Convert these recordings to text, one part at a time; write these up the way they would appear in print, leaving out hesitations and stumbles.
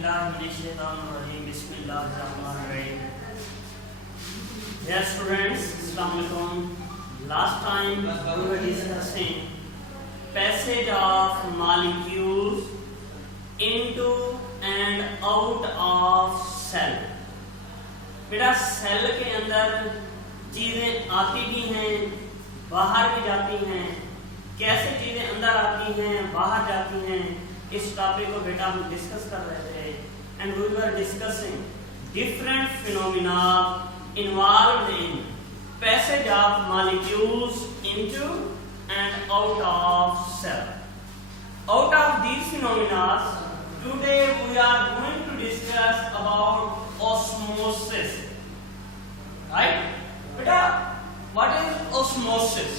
Bismillahirrahmanirrahim. Dear students, Assalamualaikum. Last time we were discussing passage of molecules into and out of cell. बेटा cell के अंदर चीजें आती भी हैं, बाहर भी जाती हैं. कैसे चीजें अंदर आती हैं, बाहर जाती हैं, इस टॉपिक को बेटा हम डिस्कस कर रहे थे. And we were discussing different phenomena involved in passage of molecules into and out of cell. Out of these phenomena today we are going to discuss about osmosis. Right बेटा, what is osmosis?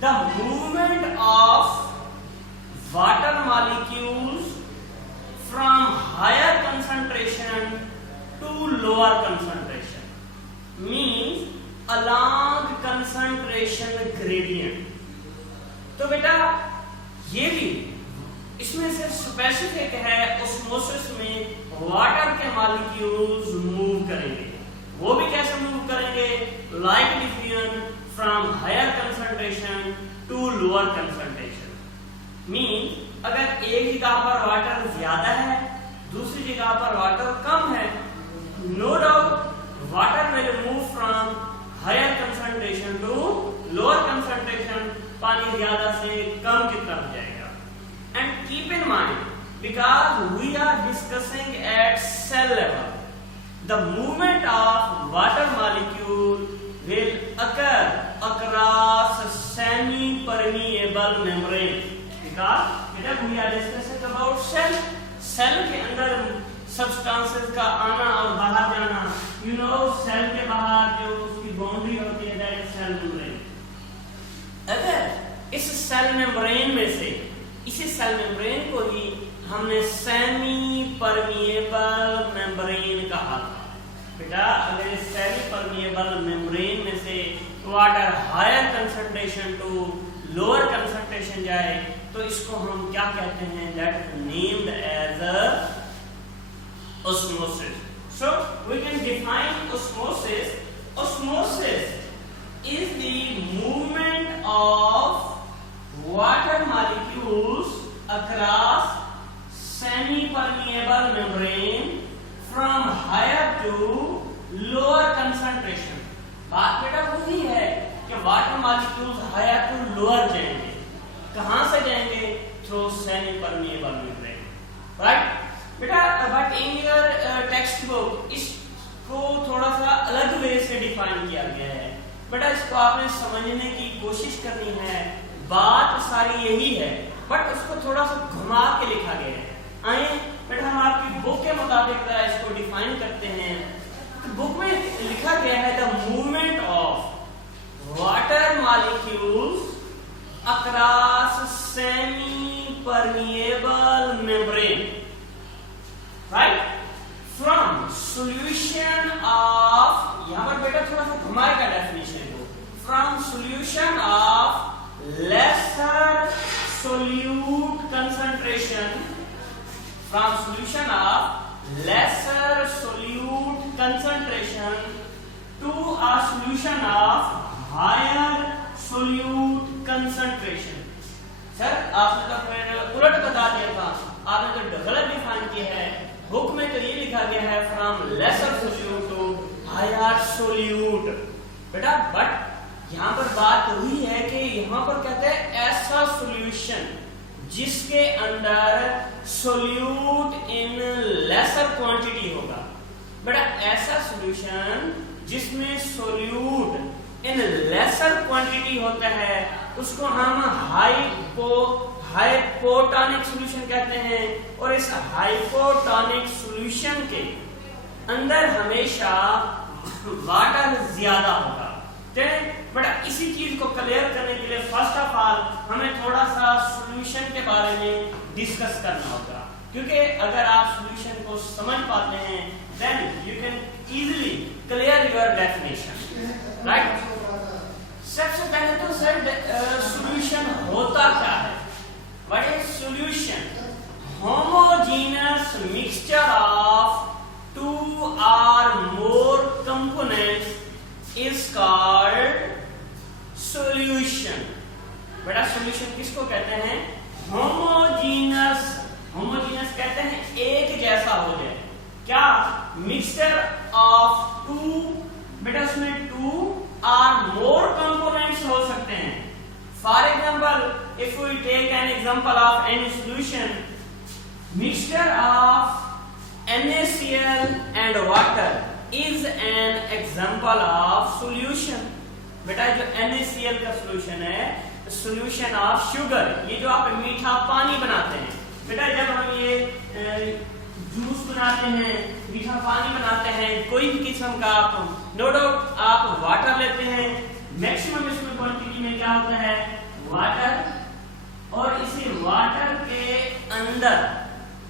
The movement of water molecules from higher concentration to lower concentration means along concentration gradient. तो बेटा ये भी इसमें से specific है, osmosis में water के मॉलिक्यूल्स मूव करेंगे. वो भी कैसे मूव करेंगे? Like diffusion from higher concentration to lower concentration. Means अगर एक जगह पर वाटर ज्यादा है, दूसरी जगह पर वाटर कम है, no doubt water will move from higher concentration to lower concentration. पानी ज्यादा से कम की तरफ जाएगा. And keep in mind, because we are discussing at cell level, the movement of water molecule will occur across semi-permeable membrane. Because we are discussing about cell. Cell के अंदर substances का आना और बाहर जाना. You know, cell के बाहर जो उसकी बाउंड्री होती है, that is cell membrane. अगर इस cell membrane में से, इसी cell membrane को ही हमने semi-permeable membrane कहा था. बेटा अगर सेमी परमिएबल मेम्ब्रेन में से water higher concentration to lower concentration जाए तो इसको हम क्या कहते हैं? That is named as osmosis. So we can define osmosis. Osmosis is the movement of water molecules across semi permeable membrane from higher to lower concentration. बात बेटा वही है कि water molecules higher to lower जाएंगे. कहां से जाएंगे? Through semi permeable membrane. Right बेटा, but in your text book इसको थोड़ा सा अलग वे से डिफाइन किया गया है. बेटा इसको आपने समझने की कोशिश करनी है. बात सारी यही है, बट उसको थोड़ा सा घुमा के लिखा गया है. आइए बेटा हम आपकी बुक के मुताबिक इसको डिफाइन करते हैं. तो बुक में लिखा गया है the movement of water molecules across semi permeable membrane. Right, from solution of, यहां पर बेटा थोड़ा सा घुमाएगा डेफिनेशन को, from solution of lesser solute concentration, from solution of lesser solute concentration to a solution of higher solute concentration. Sir आपने तो फिर उलट बता दिया था, आपने तो गलत डिफाइन किया है. बुक में तो ये लिखा गया है from lesser solute to higher solute. बेटा बट यहाँ पर बात वही है कि यहाँ पर कहते हैं ऐसा सॉल्यूशन जिसके अंदर सोल्यूट इन लेसर क्वांटिटी होगा. बेटा ऐसा सॉल्यूशन जिसमें सोल्यूट इन लेसर क्वांटिटी होता है उसको हम हाइपोटोनिक सॉल्यूशन कहते हैं. और इस हाइपोटोनिक सॉल्यूशन के अंदर हमेशा वाटर ज्यादा होगा. बड़ा इसी चीज को क्लियर करने के लिए फर्स्ट ऑफ ऑल हमें थोड़ा सा सॉल्यूशन के बारे में डिस्कस करना होगा, क्योंकि अगर आप सॉल्यूशन को समझ पाते हैं then you can easily clear your definition. Right, सबसे पहले तो सर सॉल्यूशन होता क्या है? What is solution? Homogeneous mixture बेटा सॉल्यूशन किसको कहते हैं? होमोजीनस। होमोजीनस कहते हैं एक जैसा हो जाए। क्या? मिक्सचर ऑफ टू, बेटा उसमें टू और मोर कंपोनेंट्स हो सकते हैं। For example if we take an example of any solution, mixture of NaCl and water is an example of solution। बेटा जो NaCl का सॉल्यूशन है, सॉल्यूशन ऑफ शुगर, ये जो आप मीठा पानी बनाते हैं बेटा, जब हम ये जूस बनाते हैं, मीठा पानी बनाते हैं, कोई भी किस्म का आप नो डाउट आप वाटर लेते हैं, मैक्सिमम इसमें क्वांटिटी में क्या होता है? वाटर, और इसी वाटर के अंदर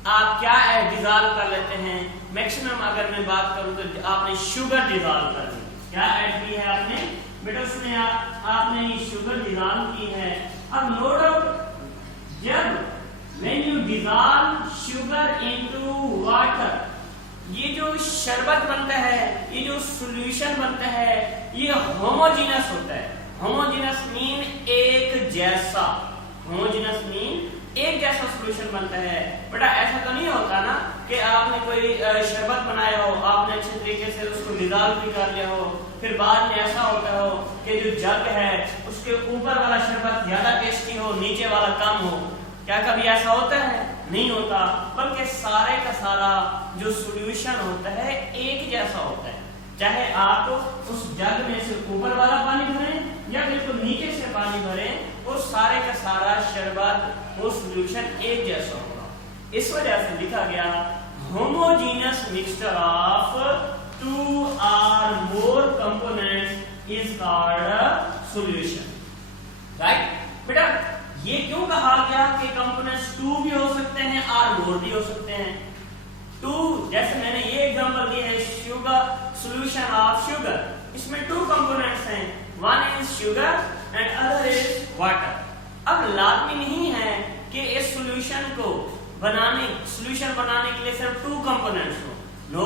आप क्या डिजॉल्व कर लेते हैं? मैक्सिमम अगर मैं बात करूं तो आपने शुगर डिजॉल्व कर ली। क्या ऐड की है आपने? बेटा उसमें आपने शुगर डिजॉल्व की है। अब नो डाउट जब when you dissolve sugar into water, ये जो शरबत बनता है, ये जो सॉल्यूशन बनता है, ये होमोजीनस होता है। होमोजीनस मीन एक जैसा, होमोजीनस मीन एक जैसा सॉल्यूशन बनता है। बेटा ऐसा तो नहीं होता ना कि आपने कोई शरबत बनाया हो, आपने अच्छे तरीके से उसको डिजॉल्व भी कर लिया हो, फिर बाद में ऐसा होता हो कि जो जग है उसके ऊपर वाला शरबत ज्यादा टेस्टी हो, नीचे वाला कम हो। क्या कभी ऐसा होता है? नहीं होता, बल्कि सारे का सारा जो सॉल्यूशन होता है एक जैसा होता है। चाहे आप उस जग में से ऊपर वाला पानी भरें या बिल्कुल नीचे से पानी भरें, वो सारे का सारा शरबत, वो सॉल्यूशन एक जैसा होगा। इस वजह से लिखा गया होमोजीनस मिक्सचर ऑफ टू और more components is called solution. Right बेटा, ये क्यों कहा गया कि कंपोनेंट्स टू भी हो सकते हैं और मोर भी हो सकते हैं? टू, जैसे मैंने ये एग्जांपल दिया है शुगर, सॉल्यूशन ऑफ शुगर, इसमें टू कंपोनेंट्स हैं, one is sugar and other is water. अब लाजमी नहीं है कि इस सॉल्यूशन को बनाने, सॉल्यूशन बनाने के लिए सिर्फ टू कंपोनेंट्स हो। नो,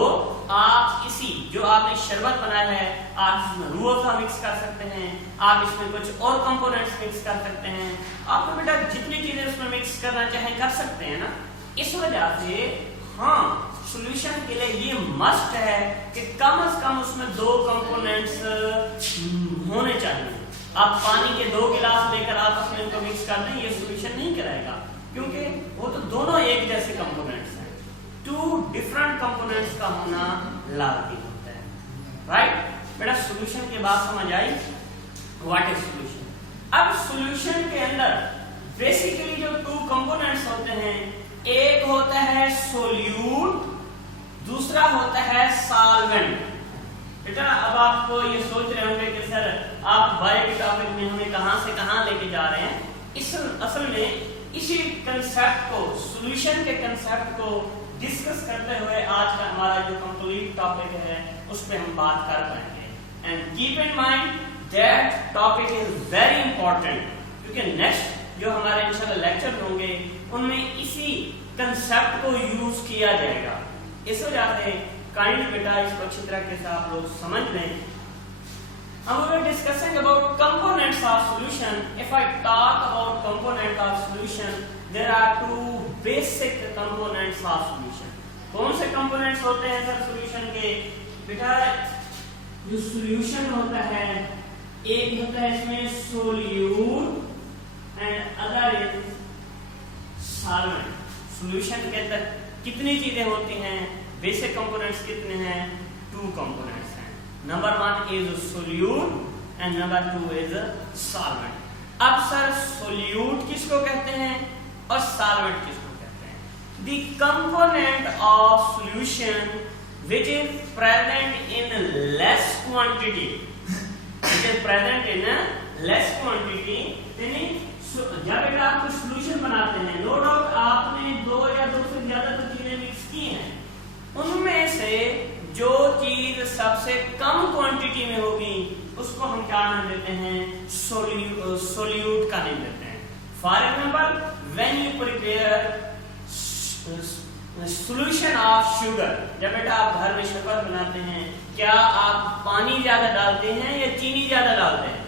आप इसी जो आपने शरबत बनाया है, आप इसमें रूह अफ़ज़ा मिक्स कर सकते हैं, आप इसमें कुछ और कंपोनेंट्स मिक्स कर सकते हैं, आप तो बेटा जितनी चीजें उसमें मिक्स करना चाहे कर सकते हैं ना। इस वजह से हाँ, सॉल्यूशन के लिए ये मस्ट है कि कम से कम उसमें दो कंपोनेंट्स होने चाहिए। आप पानी के 2 गिलास लेकर आप उसमें उनको मिक्स कर दें, ये सॉल्यूशन नहीं कराएगा, क्योंकि वो तो दोनों एक जैसे कंपोनेंट्स हैं। टू डिफरेंट कंपोनेंट्स का होना लाजमी होता है। राइट बेटा, सॉल्यूशन की बात समझ आई? What is solution? अब सॉल्यूशन के अंदर बेसिकली जो टू कंपोनेंट्स होते हैं, एक होता है सोल्यूट, दूसरा होता है सॉल्वेंट। बेटा अब आपको ये सोच रहे होंगे कि सर आप बायो के टॉपिक में हमें कहां से कहां लेके जा रहे हैं। इस असल में इसी कंसेप्ट को, सॉल्यूशन के कंसेप्ट को डिस्कस करते हुए आज का हमारा जो कंप्लीट टॉपिक है उस पे हम बात कर पाएंगे। And keep in mind that topic is very important, क्योंकि नेक्स्ट जो हमारे इंशाल्लाह लेक्चर होंगे उनमें इसी कंसेप्ट को यूज किया जाएगा। इस वजह से काइंड बेटा इसको अच्छी तरीके से आप लोग समझ लें। हम लोग discussing about components of solution. If I talk about component of solution, there are two basic components of solution. कौन से कंपोनेंट्स होते हैं सर सॉल्यूशन के? बेटा जो सॉल्यूशन होता है, एक होता है इसमें solute and other is solvent. Solution के अंदर कितनी चीजें होती हैं? बेसिक कंपोनेंट्स कितने हैं? 2 कंपोनेंट्स हैं। Number 1 is solute and number 2 is solvent. अब सर सोल्यूट किसको कहते हैं और सॉल्वेंट किसको कहते हैं? The component of solution which is present in less quantity, which is present in less quantity, यानी जब एक आप कुछ सॉल्यूशन बनाते हैं, नो डाउट आपने 2 या 2 से ज्यादा तो चीजें मिक्स की हैं, उनमें से जो चीज सबसे कम क्वांटिटी में होगी उसको हम क्या नाम देते हैं? सोल्यूट का नाम देते हैं। For example when you prepare solution of sugar, जब बेटा आप घर में शरबत बनाते हैं, क्या आप पानी ज्यादा डालते हैं या चीनी ज्यादा डालते हैं?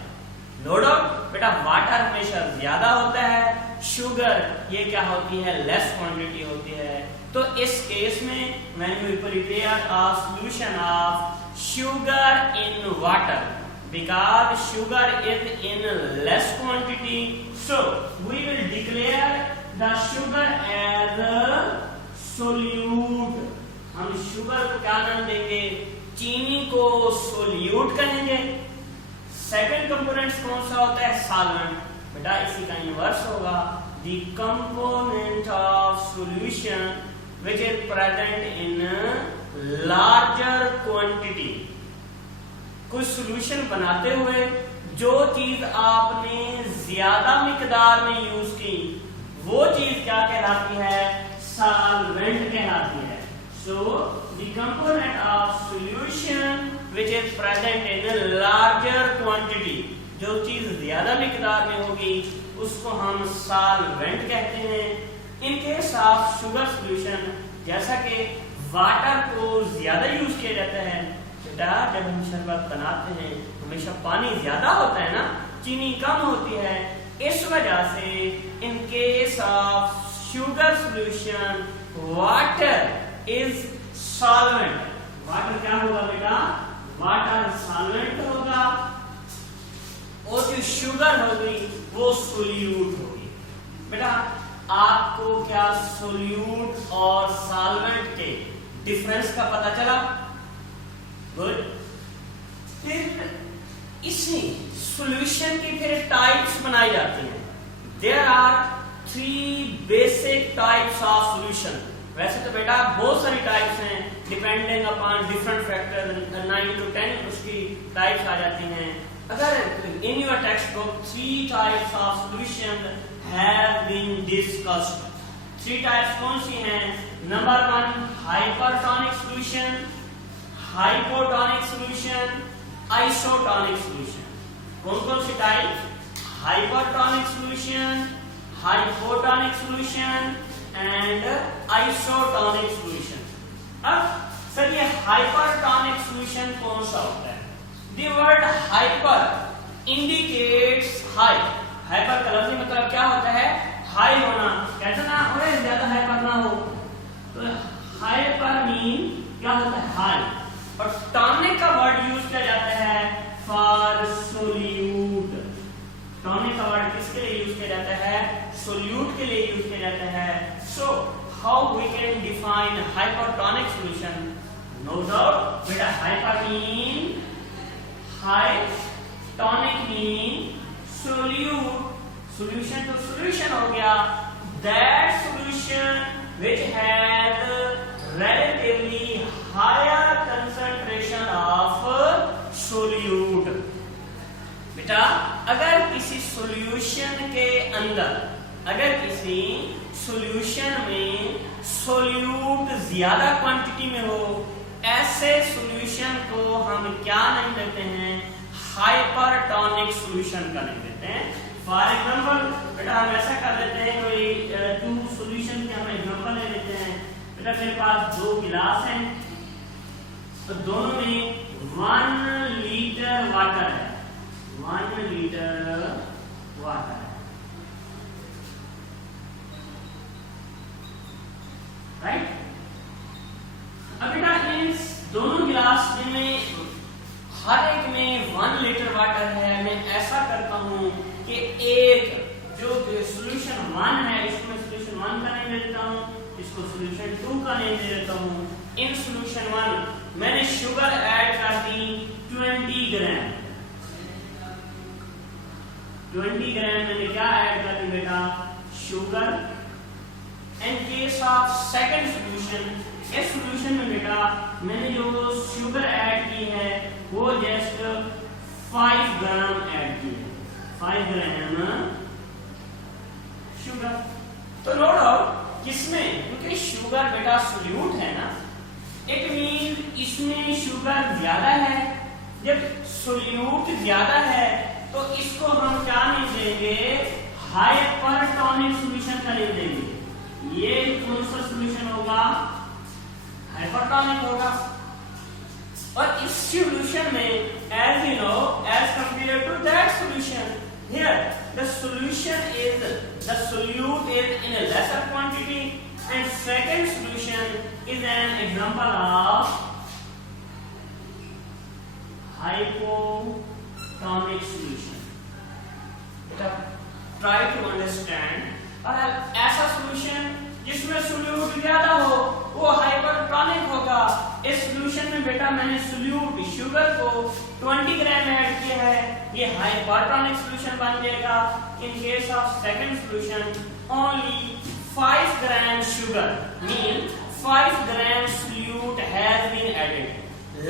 नो डाउट बेटा वाटर हमेशा ज्यादा होता है, शुगर ये क्या होती है, लेस क्वांटिटी होती है। तो इस केस में when we prepare a solution of sugar in water, because sugar is in less quantity, so we will declare the sugar as a solute. हम शुगर को क्या नाम देंगे, चीनी को सोल्यूट कहेंगे। सेकंड कंपोनेंट कौन सा होता है, सॉल्वेंट। बेटा इसी का इनवर्स होगा, the component of solution which is present in larger quantity। कुछ सॉल्यूशन बनाते हुए जो चीज आपने ज्यादा मिकदार में यूज की वो चीज क्या कहलाती है, सॉल्वेंट कहलाती है। So the component of solution which is present in larger quantity, जो चीज ज्यादा मिकदार में होगी उसको हम सॉल्वेंट कहते हैं। इन केस ऑफ शुगर सॉल्यूशन, जैसा कि वाटर को ज्यादा यूज किया जाता है, जब हम शरबत बनाते हैं हमेशा पानी ज्यादा होता है ना, चीनी कम होती है। इस वजह से इन case of sugar solution water is solvent. Water क्या होगा बेटा, वाटर सॉल्वेंट होगा और जो शुगर होगी वो सोल्यूट होगी। बेटा आपको क्या सोल्यूट और सॉल्वेंट के डिफरेंस का पता चला? गुड। फिर इसी सॉल्यूशन की फिर टाइप्स बनाई जाती हैं। There are 3 basic types of solution. वैसे तो बेटा बहुत सारी टाइप्स हैं, depending upon different factors, 9 to 10 उसकी टाइप्स आ जाती हैं। अगर in your text book 3 types of solution have been discussed. 3 types कौन सी हैं? Number 1 hypertonic solution, hypotonic solution, isotonic solution. कौन कौन सी type? Hypertonic solution, hypotonic solution and isotonic solution. अब सर ये हाइपरटोनिक सॉल्यूशन कौन सा होता है? The word hyper indicates high. Hyper का लफ्ज़ी मतलब क्या होता है, हाई होना। कहते ना अरे ज्यादा हाइपर ना हो, तो हाइपर मीन क्या होता है, हाई। और टॉनिक का वर्ड यूज किया जाता है फॉर सोल्यूट। टॉनिक का वर्ड किसके लिए यूज किया जाता है, सोल्यूट के लिए यूज किया जाता है। So how we can define hypertonic solution? No doubt बेटा hyper mean high, tonic mean solute. Solution तो सॉल्यूशन हो गया, that solution which has relatively higher concentration of solute। बेटा अगर किसी सॉल्यूशन के अंदर, अगर किसी सॉल्यूशन में सोल्यूट ज्यादा क्वांटिटी में हो, ऐसे सॉल्यूशन को हम क्या नहीं देते हैं, हाइपरटोनिक सॉल्यूशन का नहीं देते हैं। फॉर एग्जांपल बेटा हम ऐसा कर देते हैं, कोई 2 सॉल्यूशन के हम एग्जांपल ले लेते हैं। बेटा मेरे पास 2 गिलास हैं, तो दोनों में 1 लीटर वाटर है, 1 लीटर वाटर है, राइट। अब बेटा इन दोनों गिलास में हर एक में 1 लीटर वाटर है। मैं ऐसा करता हूं कि एक जो सॉल्यूशन 1 है इसको मैं सॉल्यूशन 1 का नेम दे देता हूं, इसको सॉल्यूशन 2 का नेम दे देता हूं। इन सॉल्यूशन 1 मैंने शुगर ऐड कर दी 20 ग्राम। 20 ग्राम मैंने क्या ऐड कर दी बेटा, sugar. In case of second solution, इस सॉल्यूशन में बेटा मैंने जो शुगर ऐड की है वो जस्ट 5 ग्राम ऐड की है, 5 ग्राम शुगर। तो नो डाउट किसमें, क्योंकि शुगर बेटा सोल्यूट है ना, इट मीन इसमें शुगर ज्यादा है। जब सोल्यूट ज्यादा है तो इसको हम क्या नहीं देंगे, हाइपरटोनिक सॉल्यूशन का नहीं देंगे। ये कौन सा सॉल्यूशन होगा, हाइपरटोनिक होगा। और इस सॉल्यूशन में as you know, as compare to that solution here the solution is the solute is in a lesser quantity and second solution is an example of hypotonic solution. Try to understand. और ऐसा solution जिसमें solute ज्यादा हो वो hypertonic होगा। इस solution में बेटा मैंने सोल्यूट शुगर को 20 ग्राम ऐड किया है, ये हाइपरटॉनिक सॉल्यूशन बन जाएगा। In case of second solution only 5 gram sugar mean 5 gram solute has been added.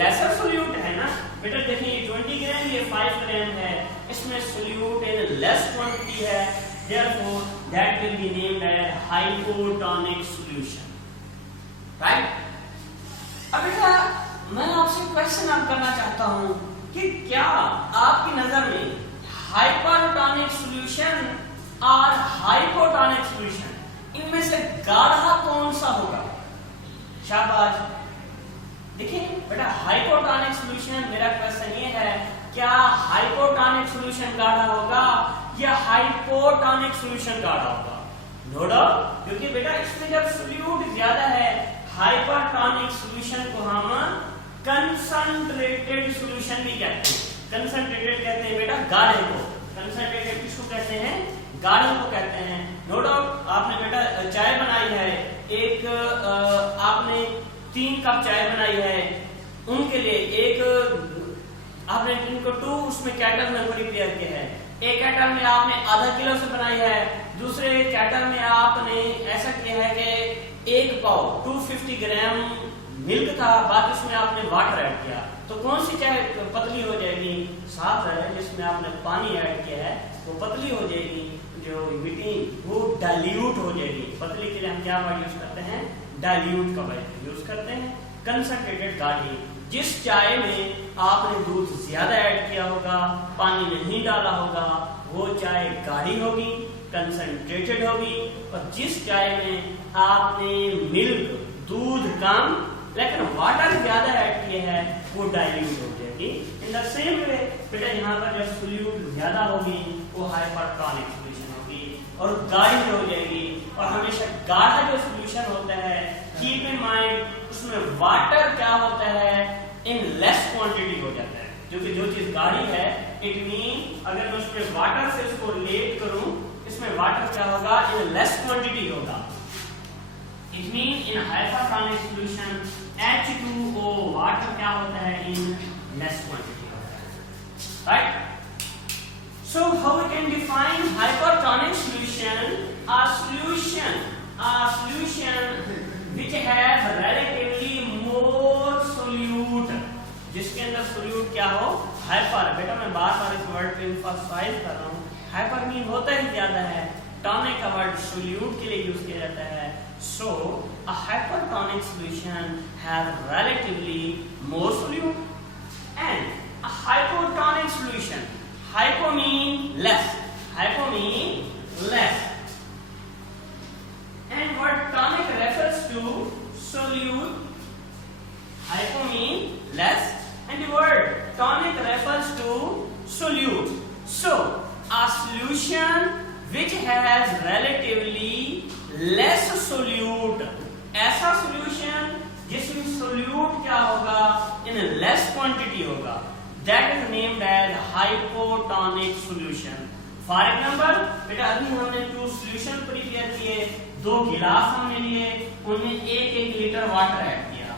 Lesser solute है ना बेटा, देखिए 20 ग्राम ये 5 ग्राम है, इसमें सोल्यूट इन लेस क्वांटिटी है, therefore that will be named as hypotonic solution, right? अब बेटा मैं आपसे क्वेश्चन अब करना चाहता हूं कि क्या आपकी नजर में हाइपरटॉनिक सॉल्यूशन और हाइपोटॉनिक सॉल्यूशन इनमें से गाढ़ा कौन सा होगा? शाबाश। देखिए बेटा हाइपोटॉनिक सॉल्यूशन, मेरा क्वेश्चन ये है क्या हाइपोटॉनिक सॉल्यूशन गाढ़ा होगा या हाइपोटॉनिक सॉल्यूशन गाढ़ा होगा? नो डाउट, क्योंकि बेटा इसमें जब सोल्यूट ज्यादा है हाइपरटॉनिक सॉल्यूशन को हम कंसंट्रेटेड सॉल्यूशन भी कहते हैं। कंसंट्रेटेड कहते हैं बेटा गाढ़े को, कंसंट्रेटेड किसको कहते हैं? गाढ़े को कहते हैं। नो डाउट आपने बेटा चाय बनाई है, एक आपने 3 कप चाय बनाई है, उनके लिए एक आपने इनको 2 उसमें कैटल में प्रिपेयर किया है, एक कैटल में आपने आधा किलो से बनाई है, दूसरे कैटल में आपने ऐसा किया है कि 1 पाव 250 ग्राम मिल्क था, बाकी उसमें आपने वाटर ऐड किया, तो कौन सी चाय पतली हो जाएगी? साफ है जिसमें आपने पानी ऐड किया है वो पतली हो जाएगी, जो मीटिंग वो डाइल्यूट हो जाएगी। पतली के लिए हम क्या वर्ड यूज करते हैं? डाइल्यूट का वर्ड यूज करते हैं। कंसंट्रेटेड गाढ़ी, जिस चाय में आपने दूध ज्यादा ऐड किया होगा, पानी नहीं डाला होगा, वो चाय गाढ़ी होगी, कंसंट्रेटेड होगी, और जिस चाय में आपने मिल्क दूध कम लेकिन वाटर ज्यादा ऐड किया है वो डाइल्यूट हो जाएगी। इन द सेम वे बेटा यहाँ पर जब सोल्यूट ज्यादा होगी वो हाइपरटॉनिक सॉल्यूशन होगी और गाढ़ी हो जाएगी। और हमेशा गाढ़ा जो सॉल्यूशन होता है कीप इन माइंड उसमें वाटर क्या होता है? इन लेस क्वांटिटी हो जाता है, क्योंकि जो चीज गाढ़ी है इट मीन अगर मैं उसमें वाटर से उसको रिलेट करूं, इसमें वाटर क्या होगा? इन लेस क्वांटिटी होगा। It mean in hypertonic solution H2O water क्या होता है? इन लेस क्वांटिटी होता है, right? So how we can define hypertonic solution? A solution which has relatively more solute, जिसके अंदर सोल्यूट क्या हो? हाइपर। बेटा मैं बार-बार इस वर्ड पे एम्फसाइज कर रहा हूं, हाइपर मीन होता ही ज्यादा है, टॉनिक का वर्ड सोल्यूट के लिए यूज किया जाता है। So a hypertonic solution have relatively more solute and a hypotonic solution, hypo mean less, and what tonic refers to solute, hypo mean less and the word tonic refers to solute. So a solution which has relatively less solute, ऐसा solution जिसमें solute क्या होगा? in less quantity होगा, that is named as hypotonic solution. For example बेटा अभी हमने 2 solution prepare किए, 2 गिलास हमने लिए, उनमें 1-1 लीटर वाटर ऐड किया,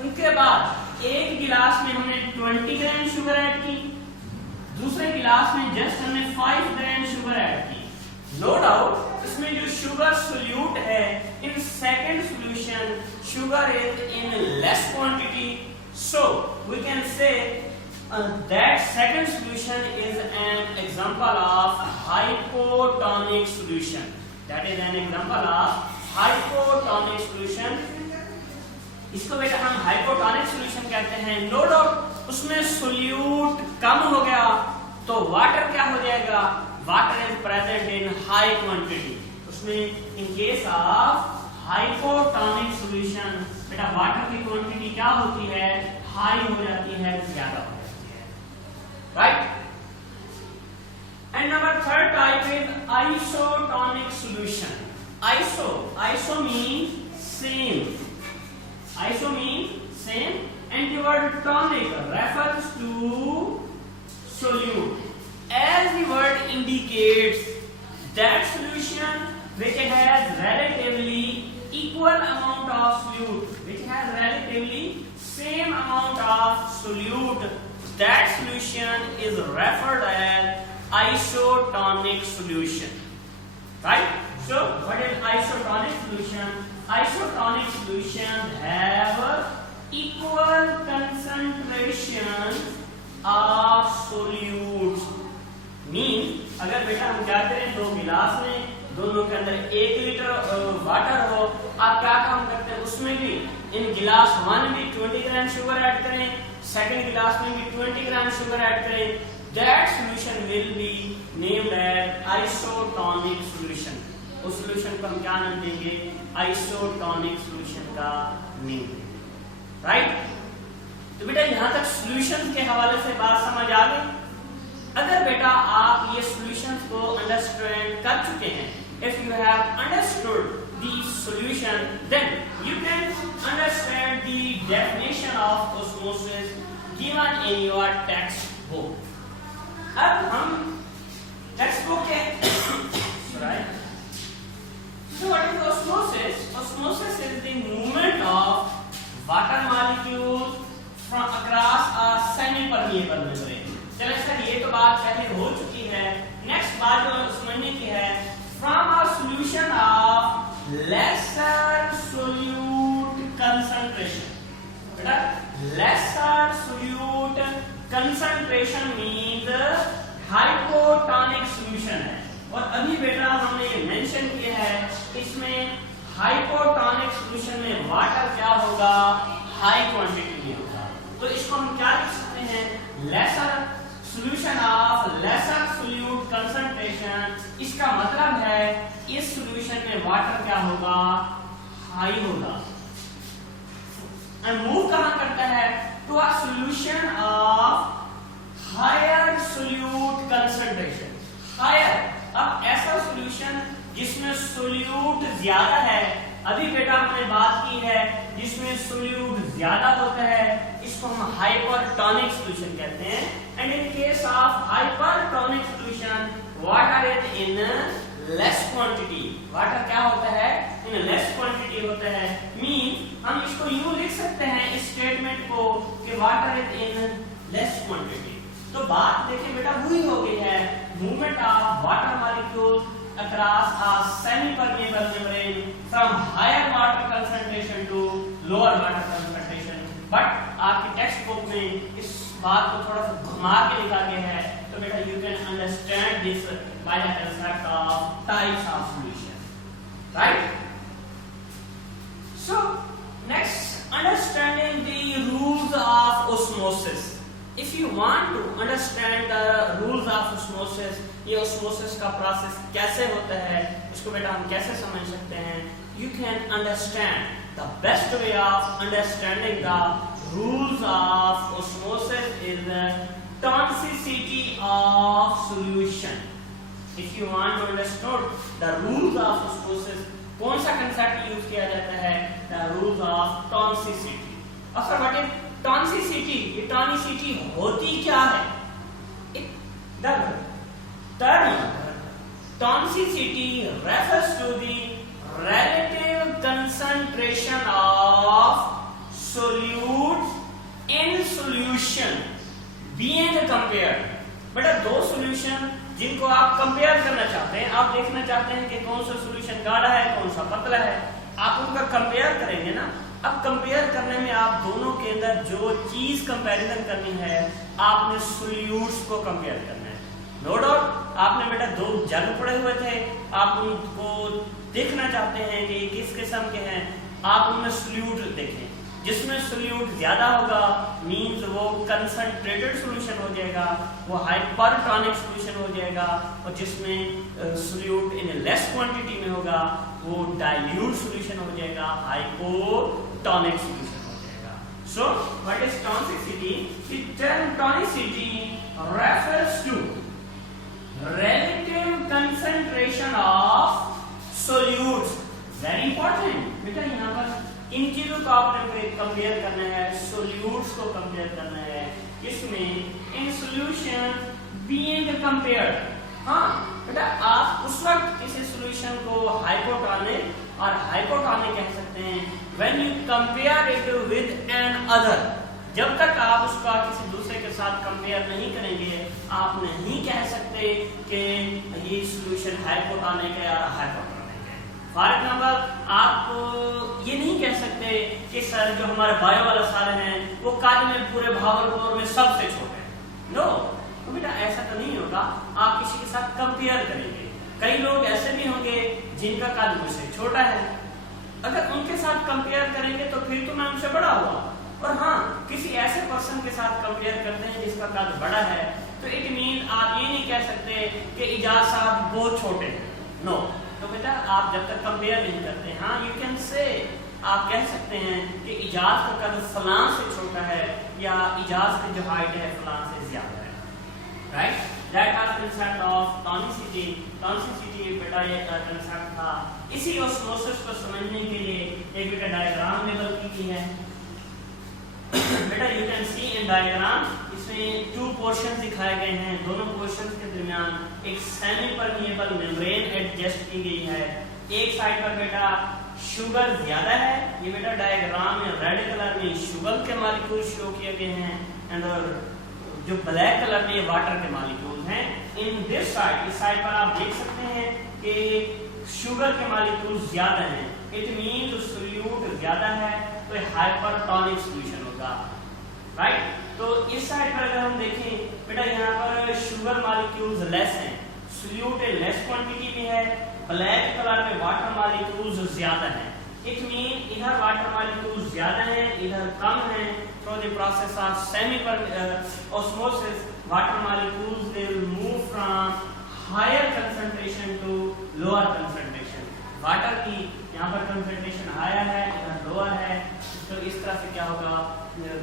उनके बाद एक गिलास में हमने 20 ग्राम शुगर ऐड की, दूसरे गिलास में जस्ट हमने 5 ग्राम शुगर ऐड की। नो डाउट इसमें जो शुगर सोल्यूट है in second solution sugar is in less quantity, so we can say that second solution is an example of hypotonic solution. That is an example of hypotonic solution. इसको बेटा हम hypotonic solution कहते हैं। No doubt उसमें solute कम हो गया तो वाटर क्या हो जाएगा? Water is present in high quantity. उसमें in case of hypotonic solution बेटा वाटर की क्वांटिटी क्या होती है? हाई हो जाती है, ज्यादा हो जाती है, right? And And our third type is isotonic solution. Iso means same. Iso means same, and the word tonic refers to solute. As the word indicates, that solution which has relatively equal amount of solute, which has relatively same amount of solute, that solution is referred as isotonic solution. Right? So what is isotonic solution? Isotonic solutions have equal concentration of solutes. Mean अगर बेटा हम क्या करें, दो गिलास में दोनों के अंदर 1 लीटर वाटर हो, आप क्या काम करते हैं, उसमें भी इन गिलास 1 में 20 ग्राम शुगर ऐड करें, सेकंड गिलास में भी 20 ग्राम शुगर ऐड करें, that solution will be named as isotonic solution. उस solution को हम क्या नाम देंगे, isotonic solution का नेम, राइट? तो बेटा यहाँ तक solution के हवाले से बात समझ आ गई। अगर बेटा आप ये solutions को understand कर चुके हैं, if you have understood the solution, then you can understand the definition of osmosis given in your textbook. अब हम textbook के right? So what is osmosis? Osmosis is the movement of water molecules from across a semi-permeable membrane. चलो sir ये तो बात पहले हो चुकी है। नेक्स्ट बात जो समझने की है, from a solution of lesser solute concentration. बेटा lesser solute concentration means hypotonic solution है, और अभी बेटा हमने ये मेंशन किया है, इसमें हाइपोटोनिक सॉल्यूशन में वाटर क्या होगा, हाई क्वांटिटी में होगा। तो इसको हम क्या लिख सकते हैं, laser solution of lesser solute concentration। इसका मतलब है इस solution में वाटर क्या होगा, हाई होगा। and मूव कहां करता है, to a solution of higher solute concentration। higher, अब ऐसा solution जिसमें solute ज्यादा है, अभी बेटा हमने बात की है जिसमें solute ज्यादा होता है, इसको हम हाइपरटोनिक सॉल्यूशन कहते हैं। And in case of hypertonic solution, water is in less quantity. Water क्या होता है, इन लेस क्वांटिटी होता है। मीन हम इसको यूं लिख सकते हैं इस स्टेटमेंट को कि water is in less quantity. तो बात देखिए बेटा वही हो गई है, movement of water molecule across a semi-permeable membrane from higher water concentration to lower water concentration। But आपकी टेक्स्ट बुक में इस बात को थोड़ा सा घुमा के लिखा गया है, तो बेटा you can understand this by the concept of types of solution, right? So next, understanding the rules of osmosis. If you want to understand the rules of osmosis, ये osmosis का प्रोसेस कैसे होता है, इसको बेटा हम कैसे समझ सकते हैं, you can understand the best way of understanding the rules of osmosis is the tonicity of solution। If you want to understand the rules of osmosis, कौन सा कंसेप्ट यूज किया जाता है, the rules of tonicity। अब sir what is टॉनिसिटी? ये टॉनिसिटी होती क्या है? The term tonicity refers to the relative concentration of solutes in solution being compared। बेटा दो सॉल्यूशन जिनको आप कंपेयर करना चाहते हैं, आप देखना चाहते हैं कि कौन सा सॉल्यूशन गाढ़ा है, कौन सा पतला है, आप उनका कंपेयर करेंगे ना। अब कंपेयर करने में आप दोनों के अंदर जो चीज कंपैरिजन करनी है, आपने सोल्यूट्स को कंपेयर करना है। नो डाउट आपने बेटा दो जग पड़े हुए थे, आप उनको देखना चाहते हैं कि किस किस्म के हैं, आप उनमें सोल्यूट देखें। जिसमें सोल्यूट ज्यादा होगा मींस वो कंसंट्रेटेड सॉल्यूशन हो जाएगा, वो हाइपरटोनिक सॉल्यूशन हो जाएगा, और जिसमें सोल्यूट इन लेस क्वांटिटी में होगा वो डाइल्यूट सॉल्यूशन हो जाएगा, हाइपोटोनिक सॉल्यूशन हो जाएगा। So what is tonicity? The term tonicity refers to relative concentration of solutes, very important बेटा। यहाँ पर इन चीजों को आपने कंपेयर करना है, solutes को कंपेयर करना है, इसमें इन solution being compared। हाँ बेटा, आप उस वक्त किसी सॉल्यूशन को हाइपोटोनिक और हाइपोटोनिक कह सकते हैं when you compare it with another. जब तक आप उसका किसी दूसरे के साथ कंपेयर नहीं करेंगे, आप नहीं कह सकते कि ये सॉल्यूशन हाइपोटोनिक है और हाइपोटोनिक है। फॉर एग्जांपल, आप ये नहीं कह सकते कि सर जो हमारे बायो वाला सर हैं वो काल में पूरे भागलपुर में सबसे छोटे हैं। नो, तो बेटा ऐसा तो नहीं होगा। आप किसी के साथ कंपेयर करेंगे। कई लोग ऐसे भी होंगे जिनका कद मुझसे छोटा है, अगर उनके साथ कंपेयर करेंगे तो फिर तो मैं उनसे बड़ा हुआ। और हाँ, किसी ऐसे पर्सन के साथ कंपेयर करते हैं जिसका कद बड़ा है, तो इट मीन आप ये नहीं कह सकते कि इजाज साहब बहुत छोटे हैं। नो, तो बेटा आप जब तक कंपेयर नहीं करते, हाँ यू कैन से, आप कह सकते हैं कि इजाज का कद फलां से छोटा है या इजाज की जो हाइट है फलां से ज्यादा है। Right, that was concept of tonicity. Tonicity बेटा ये कंसेप्ट था। इसी ऑस्मोसिस को समझने के लिए एक बेटा डायग्राम लेवल की है। बेटा you can see in diagram, इसमें 2 पोर्शन दिखाए गए हैं। दोनों पोर्शन के दरमियान एक सेमी परमिएबल मेम्ब्रेन एडजस्ट की गई है। एक साइड पर बेटा शुगर ज्यादा है, ये बेटा डायग्राम में रेड कलर में शुगर के मॉलिक्यूल शो किए गए हैं, एंड जो ब्लैक कलर में वाटर के मॉलिक्यूल हैं। इन दिस साइड, इस साइड पर आप देख सकते हैं कि शुगर के मॉलिक्यूल ज्यादा हैं। इट मीन जो सोल्यूट ज्यादा है तो हाइपरटोनिक सॉल्यूशन होगा। राइट, तो इस साइड पर अगर हम देखें बेटा, यहाँ पर शुगर मॉलिक्यूल्स लेस हैं, सोल्यूट लेस क्वांटिटी में है, ब्लैक कलर में वाटर मॉलिक्यूल्स ज्यादा हैं। इट मीन इधर वाटर मॉलिक्यूल्स ज्यादा हैं, इधर कम हैं। Through the process of semi osmosis, water molecules they will move from higher concentration to lower concentration. Water की यहाँ पर कंसंट्रेशन हायर है, इधर लोअर है, तो इस तरह से क्या होगा,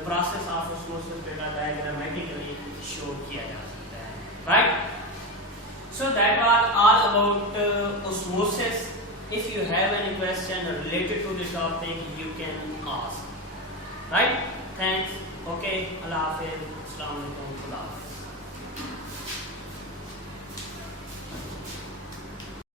प्रोसेस ऑफ ऑस्मोसिस बेटा डायग्रामेटिकली शो किया जा सकता है। Right, so that was all about osmosis. If you have any question related to this topic, you can ask. Right, thanks. Okay, Allah Hafiz. Assalamu alaikum.